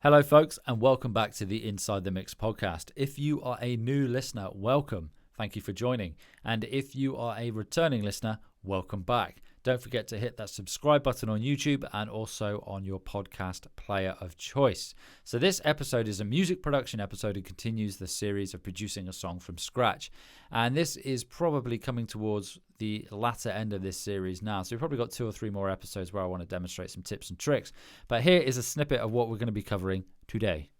Hello, folks, and welcome back to the Inside the Mix podcast. If you are a new listener, welcome. Thank you for joining. And if you are a returning listener, welcome back. Don't forget to hit that subscribe button on YouTube and also on your podcast player of choice. So this episode is a music production episode and continues the series of producing a song from scratch. And this is probably coming towards the latter end of this series now. So we've probably got 2 or 3 more episodes where I want to demonstrate some tips and tricks. But here is a snippet of what we're going to be covering today.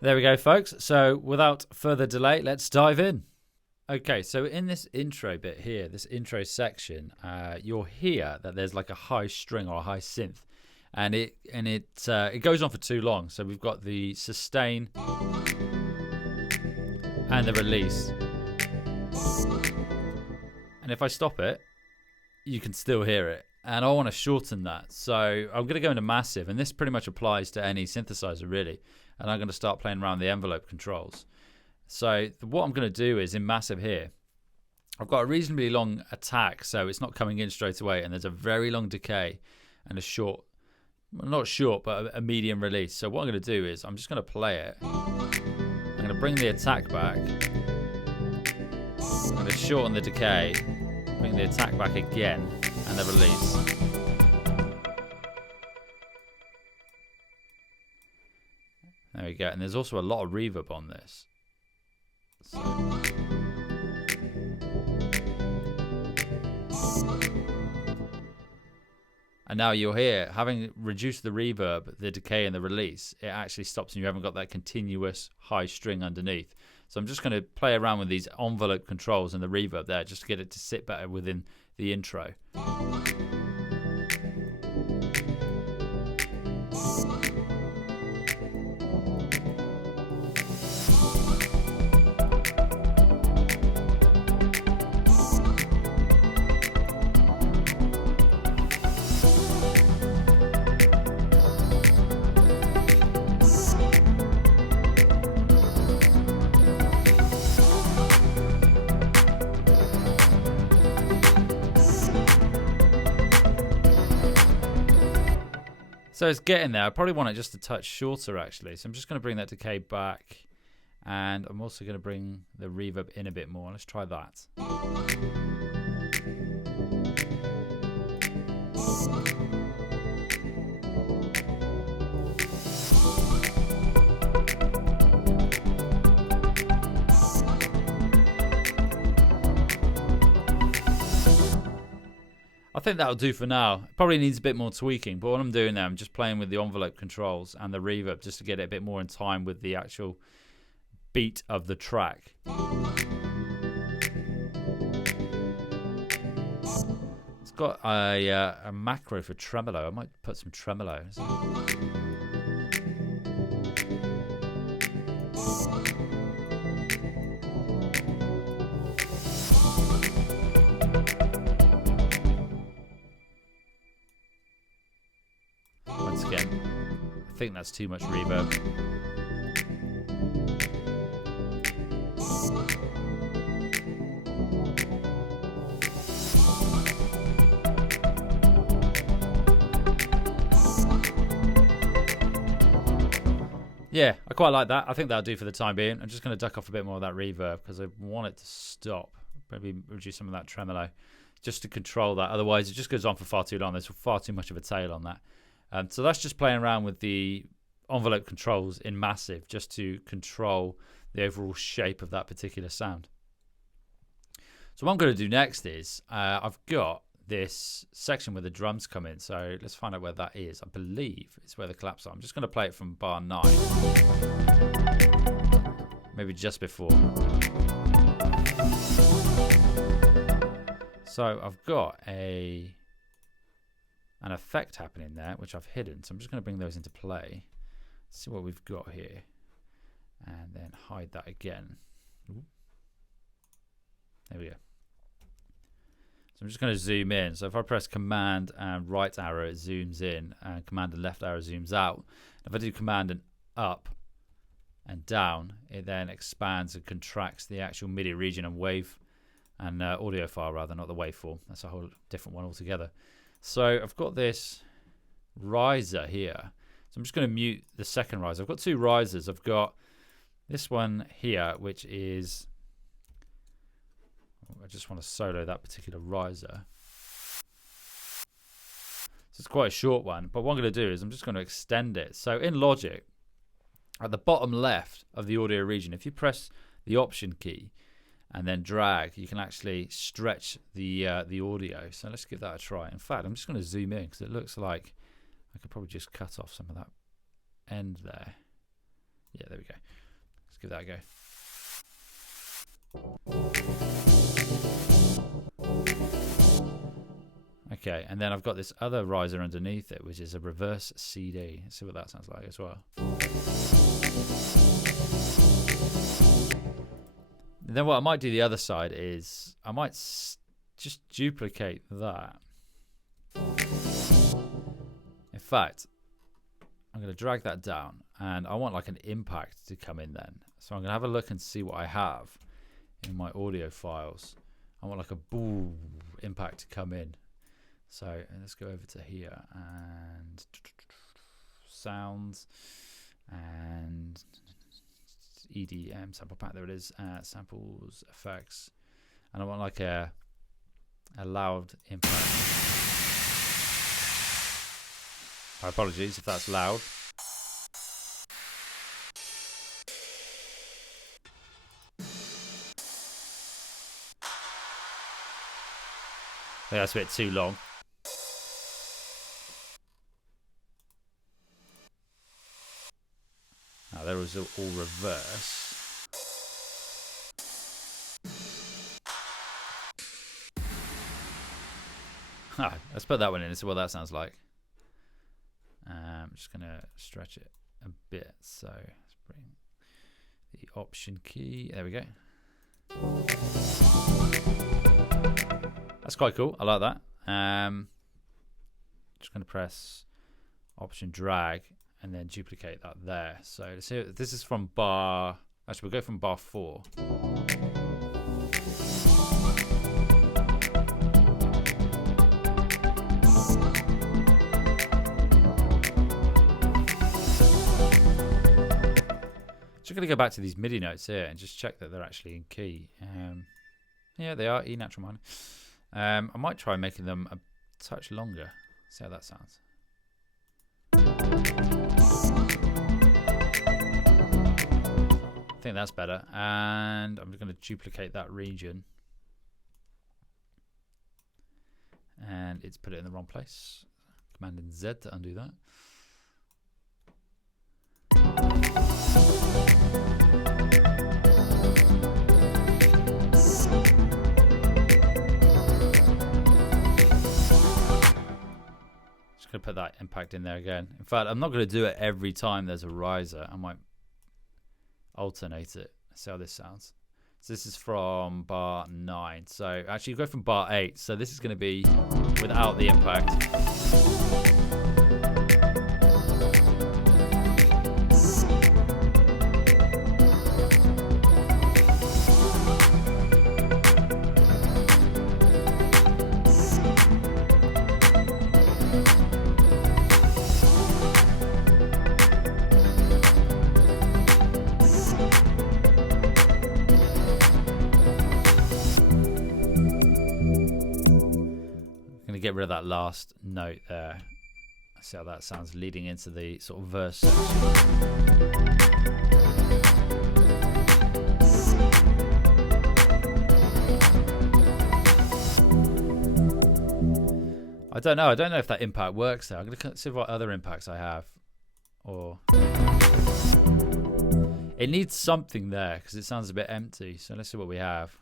There we go, folks. So without further delay, let's dive in. Okay, so in this intro bit here, this intro section, you'll hear that there's like a high string or a high synth, and it goes on for too long. So we've got the sustain and the release, and if I stop it, you can still hear it. And I want to shorten that, so I'm going to go into massive, and this pretty much applies to any synthesizer really. And I'm going to start playing around the envelope controls. So what I'm going to do is in massive here, I've got a reasonably long attack, so it's not coming in straight away, and there's a very long decay and a short, well, not short, but a medium release. So what I'm going to do is I'm just going to play it. I'm going to bring the attack back. I'm going to shorten the decay, bring the attack back again, and the release. There we go, and there's also a lot of reverb on this. And now you'll hear, having reduced the reverb, the decay and the release, it actually stops and you haven't got that continuous high string underneath. So I'm just going to play around with these envelope controls and the reverb there just to get it to sit better within the intro. So it's getting there. I probably want it just a touch shorter actually. So I'm just going to bring that decay back, and I'm also going to bring the reverb in a bit more. Let's try that. I think that'll do for now. It probably needs a bit more tweaking, but what I'm doing there, I'm just playing with the envelope controls and the reverb just to get it a bit more in time with the actual beat of the track. It's got a macro for tremolo. I might put some tremolo. Again, I think that's too much reverb. Yeah, I quite like that. I think that'll do for the time being. I'm just going to duck off a bit more of that reverb because I want it to stop. Maybe reduce some of that tremolo just to control that. Otherwise, it just goes on for far too long. There's far too much of a tail on that. So that's just playing around with the envelope controls in massive just to control the overall shape of that particular sound. So what I'm going to do next is I've got this section where the drums come in. So let's find out where that is. I believe it's where the claps are. I'm just going to play it from bar 9. Maybe just before. So I've got an effect happening there, which I've hidden. So I'm just going to bring those into play. Let's see what we've got here. hide that again. Ooh. There we go. So I'm just going to zoom in. So if I press Command and right arrow, it zooms in, and Command and left arrow zooms out. If I do Command and up and down, it then expands and contracts the actual MIDI region and wave and audio file, rather, not the waveform. That's a whole different one altogether. So I've got this riser here. So I'm just going to mute the second riser. I've got two risers. I've got this one here, which is, I just want to solo that particular riser. So it's quite a short one, but what I'm going to do is I'm just going to extend it. So in Logic, at the bottom left of the audio region, if you press the Option key and then drag, you can actually stretch the audio. So let's give that a try. In fact, I'm just going to zoom in because it looks like I could probably just cut off some of that end there. Yeah, there we go. Let's give that a go. Okay, and then I've got this other riser underneath it, which is a reverse CD. Let's see what that sounds like as well. And then what I might do the other side is I might just duplicate that. In fact, I'm going to drag that down, and I want like an impact to come in then. So I'm going to have a look and see what I have in my audio files. I want like a boom impact to come in. So let's go over to here and sounds and EDM sample pack. There it is. Samples, effects, and I want like a loud impact. My apologies if that's loud. I think that's a bit too long. Now there was all reverse. Let's put that one in and see what that sounds like. I'm just going to stretch it a bit. So let's bring the Option key. There we go. That's quite cool. I like that. Just going to press Option drag and then duplicate that there. So let's see. This is from bar. Actually, we'll go from bar 4. Just going to go back to these MIDI notes here and just check that they're actually in key. Yeah, they are E natural minor. I might try making them a touch longer. See how that sounds. I think that's better. And I'm going to duplicate that region. And it's put it in the wrong place. Command and Z to undo that. Just going to put that impact in there again. In fact, I'm not going to do it every time there's a riser. I might alternate it. See how this sounds. So this is from bar 9. So actually go from bar 8. So this is going to be without the impact. Get rid of that last note there. See how that sounds leading into the sort of verse section. I don't know if that impact works there. I'm going to see what other impacts I have. Or it needs something there because it sounds a bit empty. So let's see what we have.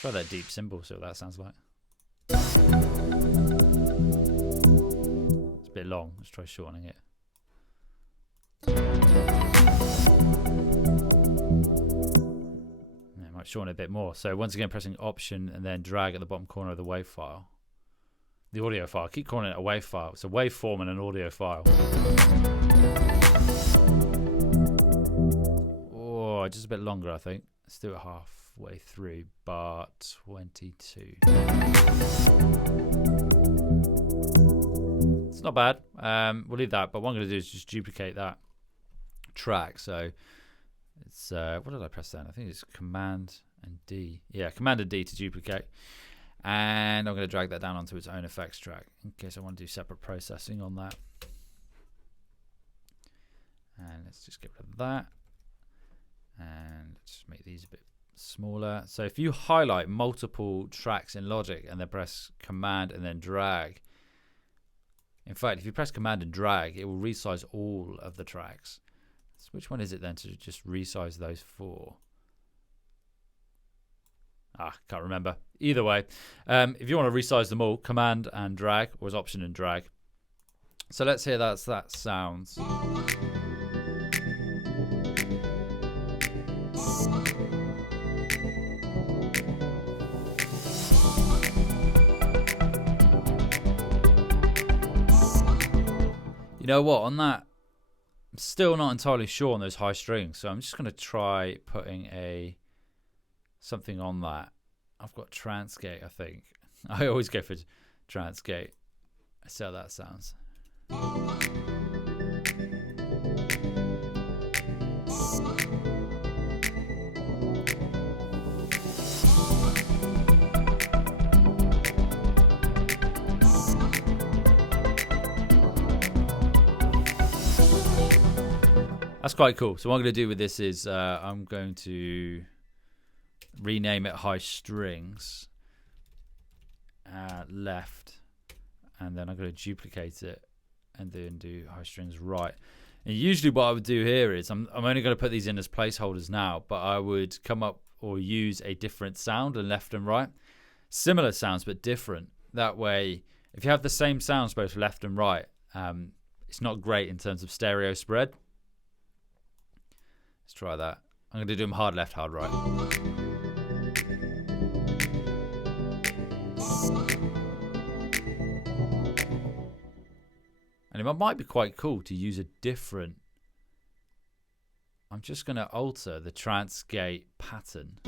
Try that deep cymbal, see what that sounds like. It's a bit long. Let's try shortening it. Yeah, I might shorten it a bit more. So once again, pressing Option and then drag at the bottom corner of the WAV file. The audio file. I keep calling it a WAV file. It's a waveform and an audio file. Oh, just a bit longer, I think. Let's do it halfway through, bar 22. It's not bad. We'll leave that, but what I'm going to do is just duplicate that track. So it's, what did I press then? I think it's Command and D. Yeah, Command and D to duplicate. And I'm going to drag that down onto its own effects track in case I want to do separate processing on that. And let's just get rid of that. And let's just make these a bit smaller. So if you highlight multiple tracks in Logic and then press Command and then drag, in fact, if you press Command and drag, it will resize all of the tracks. So which one is it then to just resize those for? Can't remember. Either way, if you want to resize them all, Command and drag, or is Option and drag. So let's hear that sounds. You know what, on that, I'm still not entirely sure on those high strings, so I'm just going to try putting something on that. I've got Transgate, I think. I always go for Transgate. Let's see how that sounds. That's quite cool. So what I'm going to do with this is I'm going to rename it High Strings left, and then I'm going to duplicate it and then do High Strings right. And usually what I would do here is I'm only going to put these in as placeholders now, but I would come up or use a different sound and left and right. Similar sounds but different. That way, if you have the same sounds both left and right, it's not great in terms of stereo spread. Let's try that. I'm going to do them hard left, hard right. And it might be quite cool to use a different. I'm just going to alter the Transgate pattern.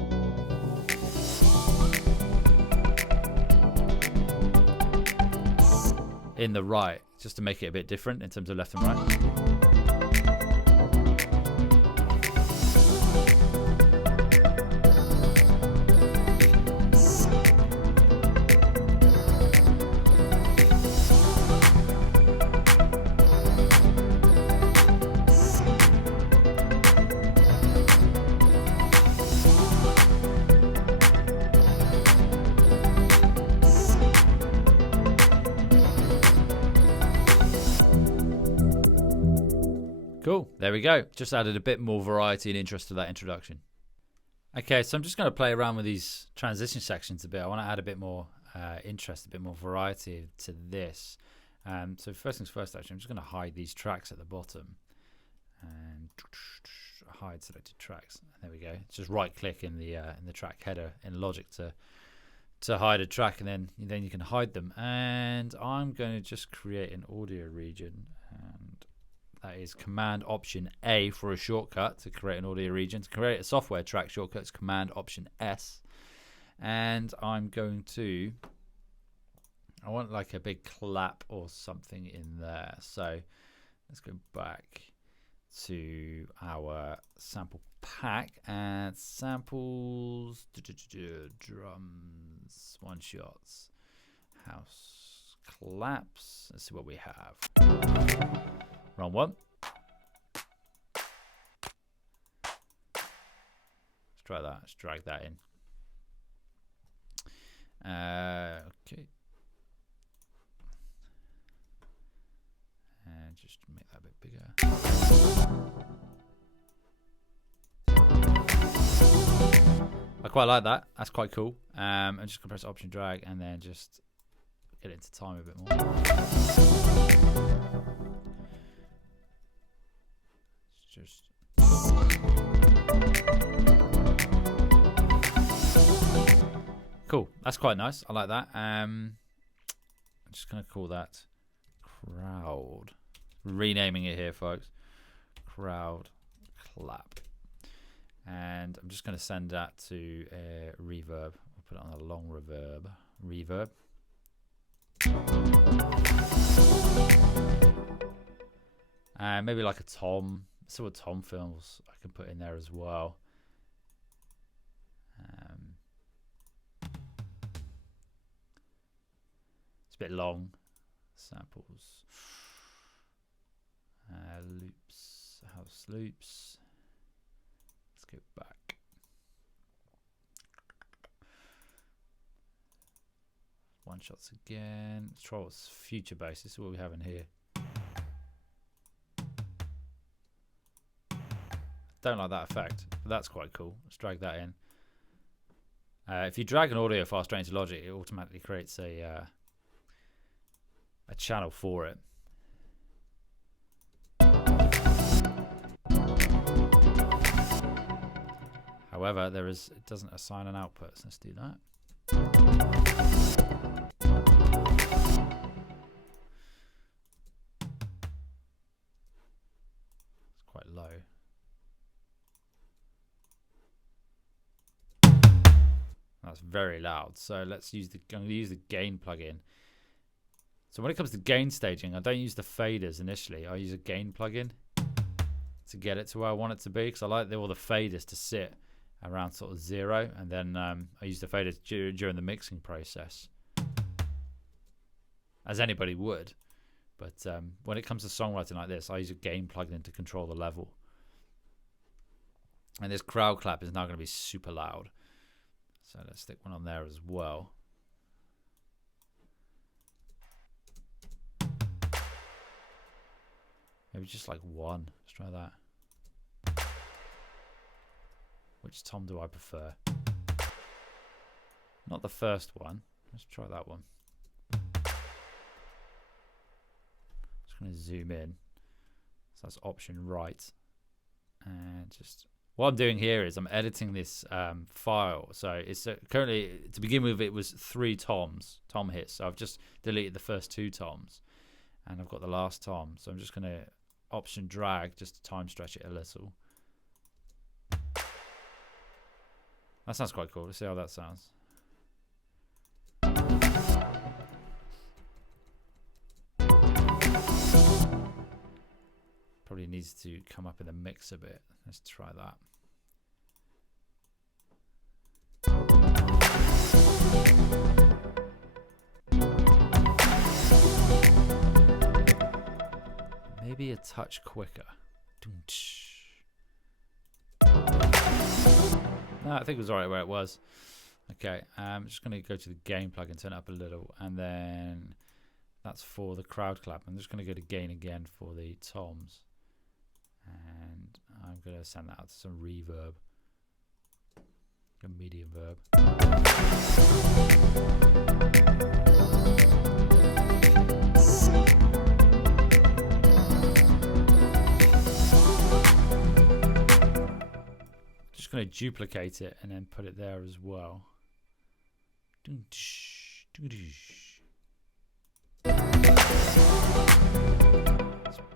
In the right, just to make it a bit different in terms of left and right. Cool, there we go. Just added a bit more variety and interest to that introduction. Okay, so I'm just going to play around with these transition sections a bit. I want to add a bit more interest, a bit more variety to this. So first things first, actually, I'm just going to hide these tracks at the bottom. And hide selected tracks. There we go. Just right click in the track header in Logic to hide a track, and then you can hide them. And I'm going to just create an audio region, and that is Command Option A for a shortcut to create an audio region. To create a software track shortcut, it's Command Option S. And I'm going to, I want like a big clap or something in there. So let's go back to our sample pack and samples, drums, one shots, house claps. Let's see what we have. Wrong one. Let's try that. Let's drag that in. Okay. And just make that a bit bigger. I quite like that. That's quite cool. I'm just going to press Option drag and then just get it into time a bit more. It's just cool. That's quite nice. I like that. I'm just going to call that crowd. Renaming it here, folks. Crowd clap. And I'm just going to send that to reverb. I'll put it on a long reverb. Reverb. And maybe like a tom. See what tom fills I can put in there as well. It's a bit long. Samples. Loops. House loops. Let's go back. One shots again. Let's try what's future bass. This is what we have in here. Don't like that effect, but that's quite cool. Let's drag that in. If you drag an audio file straight into Logic, it automatically creates a channel for it. However, it doesn't assign an output, so let's do that. It's quite low. That's very loud. So let's use I'm going to use the gain plugin. So when it comes to gain staging, I don't use the faders initially. I use a gain plugin to get it to where I want it to be, because I like all the faders to sit around sort of 0, and then I use the faders during the mixing process, as anybody would. But when it comes to songwriting like this, I use a gain plugin to control the level. And this crowd clap is now going to be super loud. So let's stick one on there as well. Maybe just like one. Let's try that. Which tom do I prefer? Not the first one. Let's try that one. Just going to zoom in. So that's Option right. And just what I'm doing here is I'm editing this file. So it's currently, to begin with, it was 3 tom hits. So I've just deleted the first 2 toms, and I've got the last tom. So I'm just going to Option drag just to time stretch it a little. That sounds quite cool. Let's see how that sounds. Probably needs to come up in the mix a bit. Let's try that. Maybe a touch quicker. No, I think it was alright where it was. Okay, I'm just going to go to the gain plugin, turn it up a little, and then that's for the crowd clap. I'm just going to go to gain again for the toms, and I'm going to send that out to some reverb, a medium verb. Going to duplicate it and then put it there as well. It's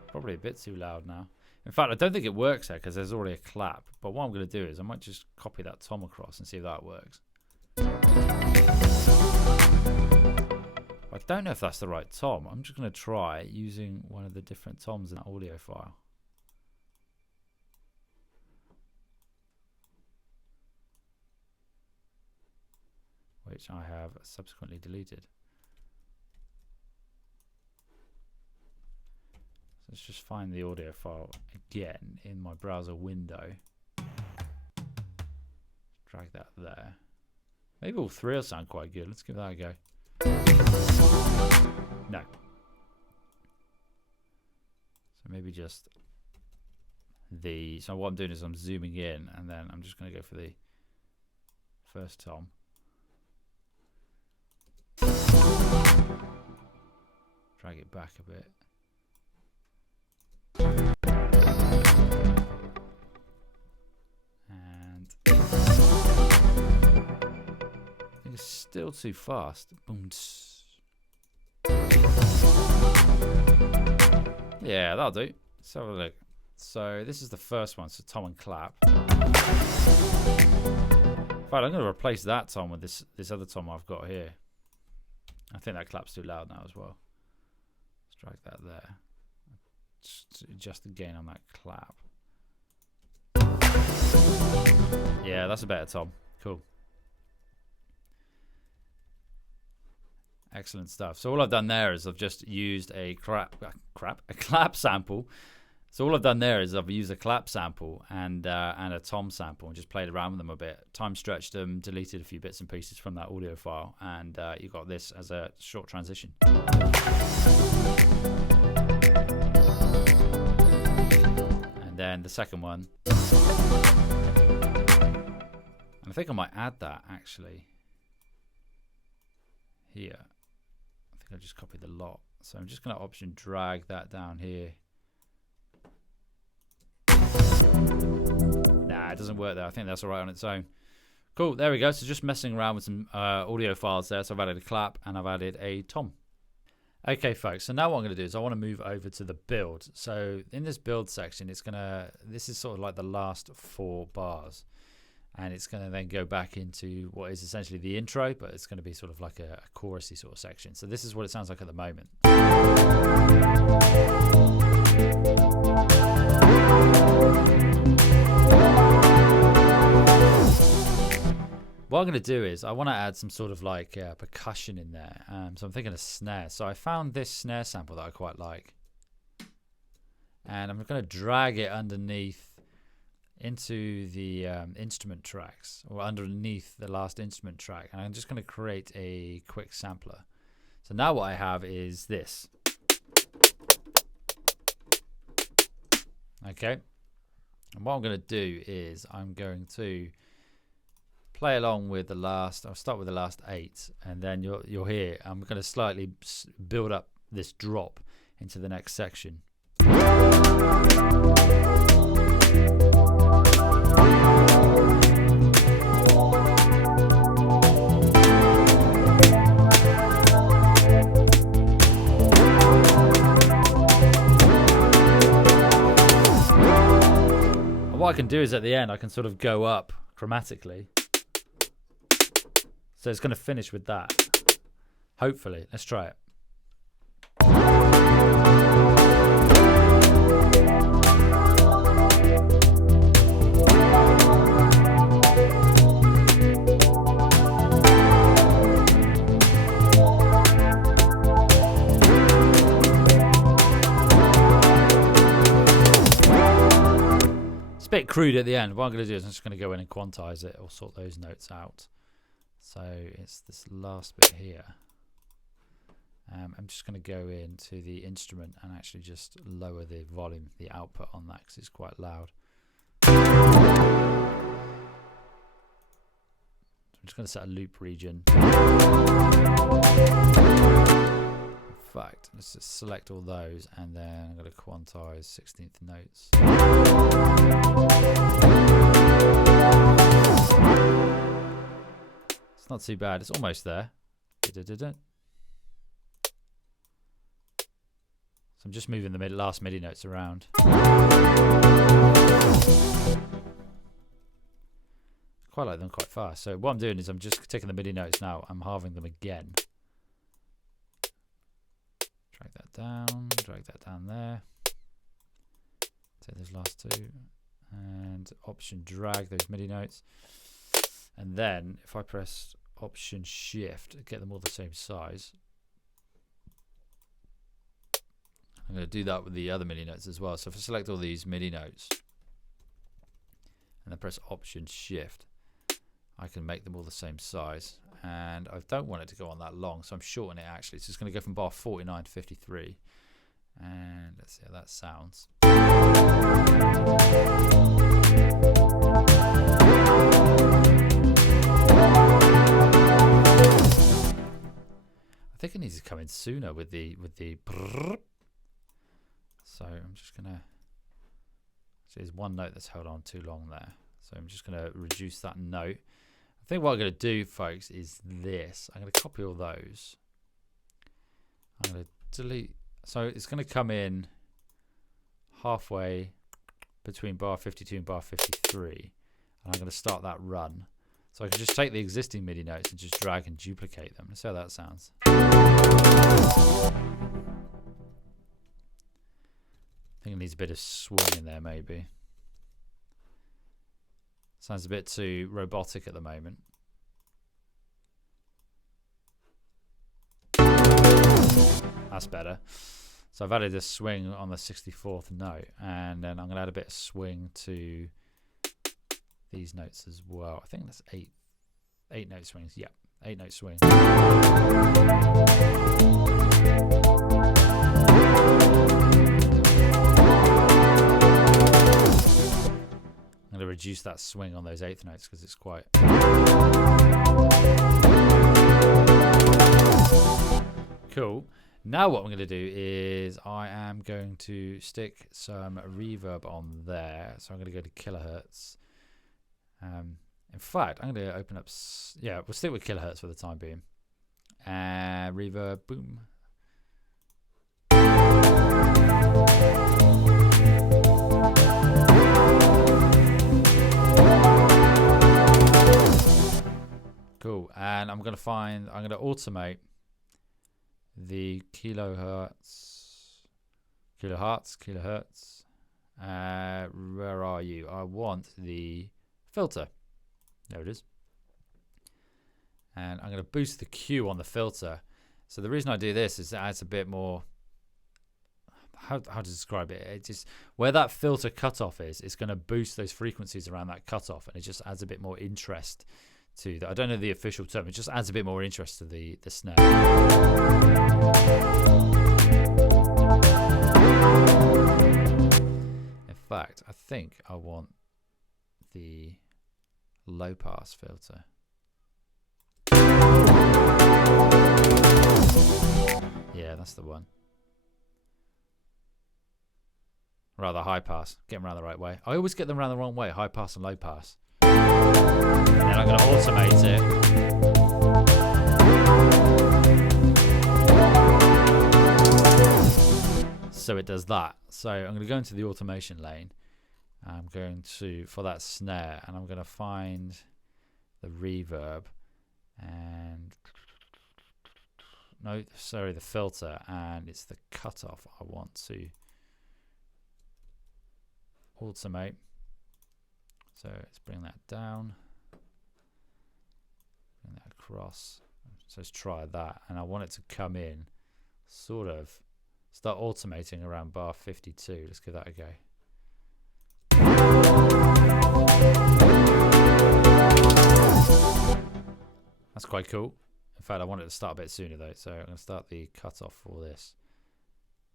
probably a bit too loud now. In fact, I don't think it works there because there's already a clap. But what I'm going to do is I might just copy that tom across and see if that works. I don't know if that's the right tom. I'm just going to try using one of the different toms in that audio file. Which I have subsequently deleted. So let's just find the audio file again in my browser window. Drag that there. Maybe all 3 will sound quite good. Let's give that a go. No. So maybe just so what I'm doing is I'm zooming in, and then I'm just going to go for the First tom. Drag it back a bit. And I think it's still too fast. Boom. Yeah, that'll do. Let's have a look. So this is the first one, so tom and clap. In fact, I'm going to replace that tom with this other tom I've got here. I think that clap's too loud now as well. Let's drag that there. Just adjust the gain on that clap. Yeah, that's a better tom. Cool. Excellent stuff. So all I've done there is I've just used a clap sample. So all I've done there is I've used a clap sample and a tom sample and just played around with them a bit. Time stretched them, deleted a few bits and pieces from that audio file, and you got this as a short transition. And then the second one. And I think I might add that actually here. I think I just copied the lot. So I'm just going to option drag that down here. Nah, it doesn't work there. I think that's all right on its own. Cool, there we go. So just messing around with some audio files there. So I've added a clap and I've added a tom. Okay, folks. So now what I'm going to do is I want to move over to the build. So in this build section, this is sort of like the last 4 bars. And it's going to then go back into what is essentially the intro, but it's going to be sort of like a chorusy sort of section. So this is what it sounds like at the moment. What I'm going to do is I want to add some sort of like percussion in there. So I'm thinking a snare. So I found this snare sample that I quite like. And I'm going to drag it underneath into the instrument tracks, or underneath the last instrument track. And I'm just going to create a quick sampler. So now what I have is this. Okay. And what I'm going to do is I'm going to play along with the last, I'll start with the last 8, and then you'll hear I'm going to slightly build up this drop into the next section. And what I can do is at the end I can sort of go up chromatically. So it's going to finish with that. Hopefully. Let's try it. It's a bit crude at the end. What I'm going to do is I'm just going to go in and quantize it or sort those notes out. So it's this last bit here. I'm just going to go into the instrument and actually just lower the volume, the output on that, because it's quite loud. I'm just going to set a loop region. In fact, let's just select all those, and then I'm going to quantize 16th notes. It's not too bad. It's almost there. So I'm just moving the last MIDI notes around. Quite like them quite fast. So what I'm doing is I'm just taking the MIDI notes now. I'm halving them again. Drag that down there. Take those last 2 and option drag those MIDI notes. And then if I press option shift, get them all the same size. I'm going to do that with the other MIDI notes as well. So if I select all these MIDI notes and then press option shift, I can make them all the same size. And I don't want it to go on that long, so I'm shortening it actually. So it's going to go from bar 49 to 53. And let's see how that sounds. think it needs to come in sooner with the brrr. So I'm just gonna. So there's one note that's held on too long there. So I'm just gonna reduce that note. I think what I'm gonna do, folks, is this. I'm gonna copy all those. I'm gonna delete. So it's gonna come in halfway between bar 52 and bar 53, and I'm going to start that run. So I can just take the existing MIDI notes and just drag and duplicate them. Let's see how that sounds. I think it needs a bit of swing in there, maybe. Sounds a bit too robotic at the moment. That's better. So I've added a swing on the 64th note, and then I'm going to add a bit of swing to these notes as well. I think that's eight note swings. Yeah, 8 note swing. I'm going to reduce that swing on those 8th notes because it's quite cool. Now what I'm going to do is I am going to stick some reverb on there. So I'm going to go to kilohertz. In fact, I'm going to open up... Yeah, we'll stick with kilohertz for the time being. And reverb, boom. Cool. And I'm going to automate the kilohertz. Where are you? I want the filter. There it is. And I'm going to boost the Q on the filter. So the reason I do this is it adds a bit more. How to describe it? It just where that filter cutoff is, it's going to boost those frequencies around that cutoff, and it just adds a bit more interest to that. I don't know the official term. It just adds a bit more interest to the snare. In fact, I think I want the low pass filter. Yeah, that's the one. Rather high pass. Get them around the right way. I always get them around the wrong way. High pass and low pass. And then I'm going to automate it. So it does that. So I'm going to go into the automation lane. I'm going to, for that snare, and I'm going to find the reverb and no, sorry, the filter, and it's the cutoff I want to automate. So let's bring that down, bring that across. So let's try that, and I want it to come in, sort of start automating around bar 52. Let's give that a go. That's quite cool. In fact, I want it to start a bit sooner though, so I'm going to start the cutoff for this.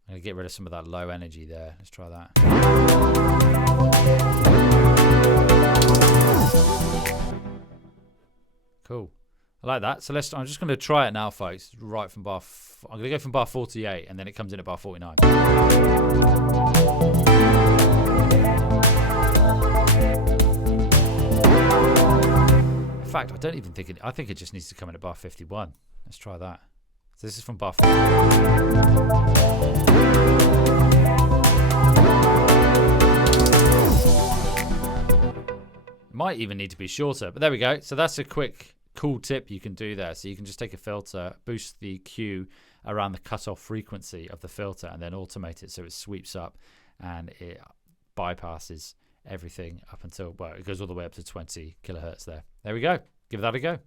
I'm going to get rid of some of that low energy there. Let's try that. Cool. I like that. So I'm just going to try it now, folks. Right from bar. I'm going to go from bar 48, and then it comes in at bar 49. In fact, I don't even think it. I think it just needs to come in at bar 51. Let's try that. So this is from bar 50. Might even need to be shorter, but there we go. So that's a quick, cool tip you can do there. So you can just take a filter, boost the Q around the cutoff frequency of the filter, and then automate it so it sweeps up and it bypasses everything up until, well, it goes all the way up to 20 kilohertz there. There we go. Give that a go.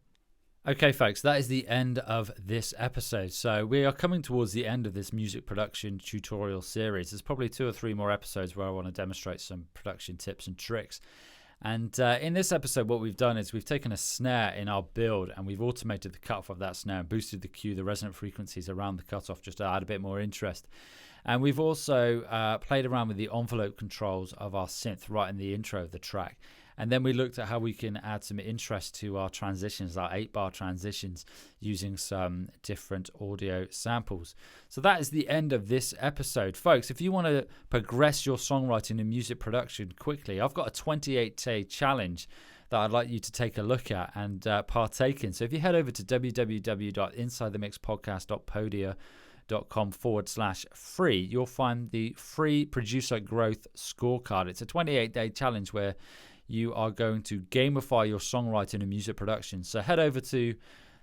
Okay, folks, that is the end of this episode. So we are coming towards the end of this music production tutorial series. There's probably 2 or 3 more episodes where I want to demonstrate some production tips and tricks. And in this episode, what we've done is we've taken a snare in our build and we've automated the cutoff of that snare and boosted the Q, the resonant frequencies around the cutoff, just to add a bit more interest. And we've also played around with the envelope controls of our synth right in the intro of the track. And then we looked at how we can add some interest to our transitions, our 8-bar transitions, using some different audio samples. So that is the end of this episode. Folks, if you want to progress your songwriting and music production quickly, I've got a 28-day challenge that I'd like you to take a look at and partake in. So if you head over to www.insidethemixpodcast.podia.com/free, you'll find the free producer growth scorecard. It's a 28-day challenge where you are going to gamify your songwriting and music production. So head over to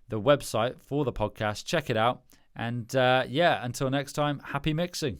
the website for the podcast, check it out, and until next time, happy mixing.